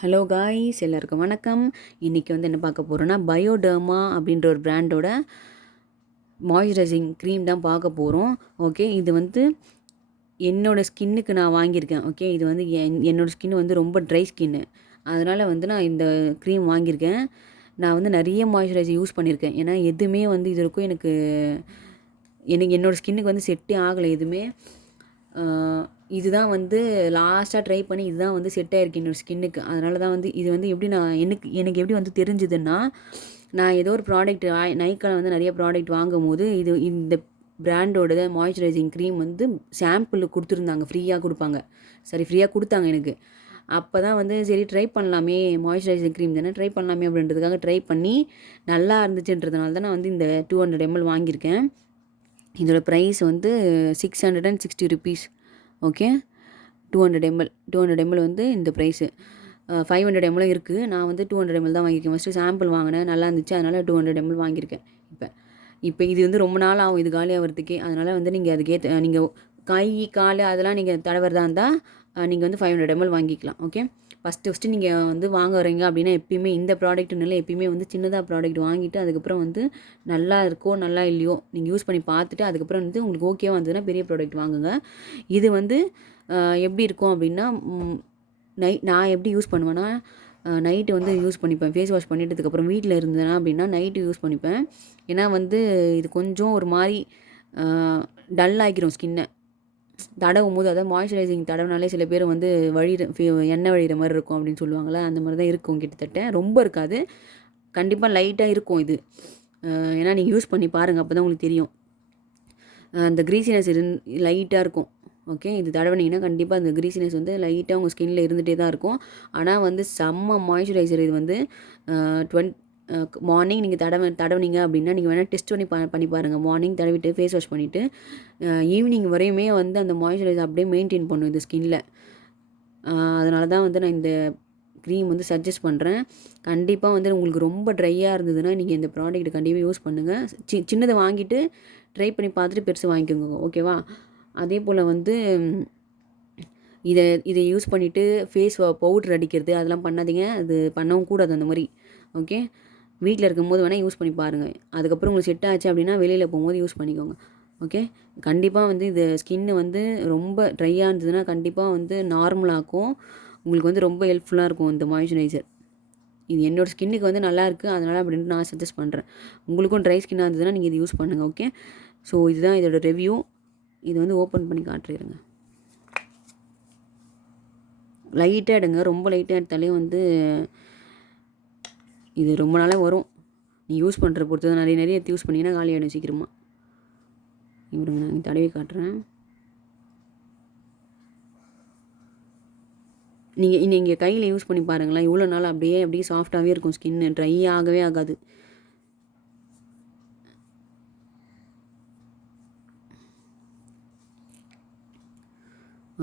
Hello guys, எல்லாருக்கும் வணக்கம். இன்றைக்கி வந்து என்ன பார்க்க போகிறோன்னா, பயோடர்மா அப்படின்ற ஒரு பிராண்டோட மாய்ஸ்சரைசிங் க்ரீம் தான் பார்க்க போகிறோம். ஓகே, இது வந்து என்னோடய ஸ்கின்னுக்கு நான் வாங்கியிருக்கேன். ஓகே, இது வந்து என்னோடய ஸ்கின் வந்து ரொம்ப ட்ரை ஸ்கின்னு. அதனால் வந்து நான் இந்த க்ரீம் வாங்கியிருக்கேன். நான் வந்து நிறைய மாய்ஸ்சரைசர் யூஸ் பண்ணியிருக்கேன். ஏன்னா எதுவுமே வந்து இது வரைக்கும் எனக்கு என்னோடய ஸ்கின்னுக்கு வந்து செட்டே ஆகலை எதுவுமே. இதுதான் வந்து லாஸ்ட்டாக ட்ரை பண்ணி இதுதான் வந்து செட் ஆகிருக்கு என்னோடய ஸ்கின்னுக்கு. அதனால தான் வந்து இது வந்து எப்படி நான் எனக்கு எப்படி வந்து தெரிஞ்சுதுன்னா, நான் ஏதோ ஒரு ப்ராடக்ட் நைக்காவில் வந்து நிறைய ப்ராடக்ட் வாங்கும்போது இந்த பிராண்டோட மாய்ஸ்சரைசிங் க்ரீம் வந்து சாம்பிள் கொடுத்துருந்தாங்க, ஃப்ரீயாக கொடுப்பாங்க. ஃப்ரீயாக கொடுத்தாங்க எனக்கு. அப்போ தான் வந்து சரி ட்ரை பண்ணலாமே, மாய்ஸ்சரைசிங் க்ரீம் தானே ட்ரை பண்ணலாமே அப்படின்றதுக்காக ட்ரை பண்ணி நல்லா இருந்துச்சுன்றதுனால தான் நான் வந்து இந்த 200 ml வாங்கியிருக்கேன். இதோட ப்ரைஸ் வந்து 660 rupees. ஓகே, 200 ml வந்து இந்த ப்ரைஸு. 500 ml இருக்குது. நான் வந்து 200 ml தான் வாங்கியிருக்கேன். ஃபஸ்ட்டு சாம்பிள் வாங்கினேன், நல்லா இருந்துச்சு, அதனால் 200 ml வாங்கியிருக்கேன். இப்போ இது வந்து ரொம்ப நாள் ஆகும் இது காலி ஆகிறதுக்கே. அதனால் வந்து நீங்கள் அதுக்கேற்ற நீங்கள் கை கால் அதெல்லாம் நீங்கள் தடவுறதா இருந்தால் நீங்கள் வந்து 500 ml வாங்கிக்கலாம். ஓகே, ஃபஸ்ட்டு நீங்கள் வந்து வாங்க வரீங்க அப்படின்னா எப்பயுமே இந்த ப்ராடக்ட்டுனால எப்பயுமே வந்து சின்னதாக ப்ராடக்ட் வாங்கிட்டு அதுக்கப்புறம் வந்து நல்லா இருக்கோ நல்லா இல்லையோ நீங்கள் யூஸ் பண்ணி பார்த்துட்டு அதுக்கப்புறம் வந்து உங்களுக்கு ஓகேவா வந்ததுன்னா பெரிய ப்ராடக்ட் வாங்குங்க. இது வந்து எப்படி இருக்கும் அப்படின்னா, நான் எப்படி யூஸ் பண்ணுவேன்னா, நைட்டு வந்து யூஸ் பண்ணிப்பேன். ஃபேஸ் வாஷ் பண்ணிட்டதுக்கப்புறம் வீட்டில் இருந்தேன்னா அப்படின்னா நைட்டு யூஸ் பண்ணிப்பேன். ஏன்னா வந்து இது கொஞ்சம் ஒரு மாதிரி டல் ஆக்கிரும் ஸ்கின்னை தடவும் போது. அதாவது மாய்ஸ்சரைசிங் தடவினாலே சில பேர் வந்து எண்ணெய் வழிகிற மாதிரி இருக்கும் அப்படின்னு சொல்லுவாங்களே, அந்த மாதிரி தான் இருக்கும் கிட்டத்தட்ட. ரொம்ப இருக்காது, கண்டிப்பாக லைட்டாக இருக்கும் இது. ஏன்னா நீங்கள் யூஸ் பண்ணி பாருங்கள், அப்போ தான் உங்களுக்கு தெரியும். அந்த க்ரீசினஸ் லைட்டாக இருக்கும். ஓகே, இது தடவினீங்கன்னா கண்டிப்பாக அந்த க்ரீசினஸ் வந்து லைட்டாக உங்கள் ஸ்கின்னில் இருந்துகிட்டே தான் இருக்கும். ஆனால் வந்து செம்ம மாய்ஸ்சரைசர் இது வந்து. மார்னிங் நீங்கள் தடவினீங்க அப்படின்னா நீங்கள் வேணால் டெஸ்ட் பண்ணி பாருங்கள். மார்னிங் தடவிட்டு ஃபேஸ் வாஷ் பண்ணிவிட்டு ஈவினிங் வரையுமே வந்து அந்த மாய்ஸ்சரைசர் அப்படியே மெயின்டைன் பண்ணும் இது ஸ்கின்னில். அதனால தான் வந்து நான் இந்த க்ரீம் வந்து சஜஸ்ட் பண்ணுறேன். கண்டிப்பாக வந்து உங்களுக்கு ரொம்ப ட்ரையாக இருந்ததுன்னா நீங்கள் இந்த ப்ராடக்ட் கண்டிப்பாக யூஸ் பண்ணுங்கள். சின்னதை வாங்கிட்டு ட்ரை பண்ணி பார்த்துட்டு பெருசு வாங்கிக்கோங்க, ஓகேவா? அதே போல் வந்து இதை யூஸ் பண்ணிவிட்டு ஃபேஸ் பவுட்ரு அடிக்கிறது அதெல்லாம் பண்ணாதீங்க. அது பண்ணவும் கூடாது அந்த மாதிரி. ஓகே, வீட்டில் இருக்கும்போது வேணால் யூஸ் பண்ணி பாருங்கள். அதுக்கப்புறம் உங்களுக்கு செட் ஆச்சு அப்படின்னா வெளியில் போகும்போது யூஸ் பண்ணிக்கோங்க. ஓகே, கண்டிப்பாக வந்து இது ஸ்கின்னு வந்து ரொம்ப ட்ரையாக இருந்ததுன்னா கண்டிப்பாக வந்து நார்மலாக்கும். உங்களுக்கு வந்து ரொம்ப ஹெல்ப்ஃபுல்லாக இருக்கும் இந்த மாய்ஸ்சரைசர். இது என்னோடய ஸ்கின்னுக்கு வந்து நல்லாயிருக்கு, அதனால் அப்படின்ட்டு நான் சஜஸ்ட் பண்ணுறேன். உங்களுக்கும் ட்ரை ஸ்கின்னாக இருந்ததுன்னா நீங்கள் இது யூஸ் பண்ணுங்கள். ஓகே, ஸோ இதுதான் இதோட ரிவ்யூ. இது வந்து ஓப்பன் பண்ணி காட்டுறேங்க. லைட்டாக எடுங்க, ரொம்ப லைட்டாக எடுத்தாலே வந்து இது ரொம்ப நாளாக வரும். நீ யூஸ் பண்ணுற பொறுத்து தான். நிறைய எடுத்து யூஸ் பண்ணிங்கன்னா காலி ஆகிடும் சீக்கிரமாக. இவருங்க நான் தடவி காட்டுறேன். நீங்கள் கையில் யூஸ் பண்ணி பாருங்களேன், இவ்வளோ நாள் அப்படியே சாஃப்டாகவே இருக்கும் ஸ்கின்னு, ட்ரை ஆகவே ஆகாது.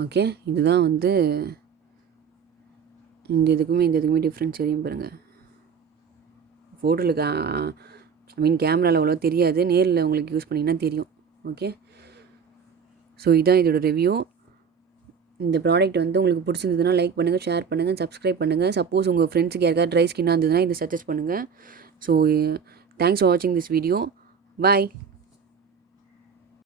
ஓகே, இதுதான் வந்து இந்த இதுக்குமே டிஃப்ரென்ஸ் தெரியும் பாருங்கள். ஃபோட்டோவில் கேமராவில் அவ்வளோ தெரியாது, நேரில் உங்களுக்கு யூஸ் பண்ணிங்கன்னா தெரியும். ஓகே, ஸோ இதான் இதோட ரிவ்யூ. இந்த ப்ராடக்ட் வந்து உங்களுக்கு பிடிச்சிருந்ததுன்னா லைக் பண்ணுங்கள், ஷேர் பண்ணுங்கள், சப்ஸ்கிரைப் பண்ணுங்கள். சப்போஸ் உங்கள் ஃப்ரெண்ட்ஸுக்கு யாருக்காவது ட்ரை ஸ்கின்னாக இருந்ததுன்னா இதை சஜஸ்ட் பண்ணுங்கள். ஸோ தேங்க்ஸ் ஃபார் வாட்சிங் திஸ் வீடியோ. பாய்.